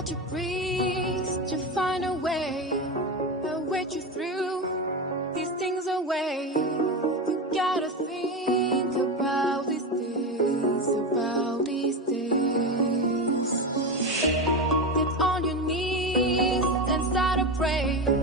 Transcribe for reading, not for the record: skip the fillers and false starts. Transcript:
got to breathe to find a way. I'll wait you through these things away. You gotta think about these days, about these days. Get on your knees and start to pray.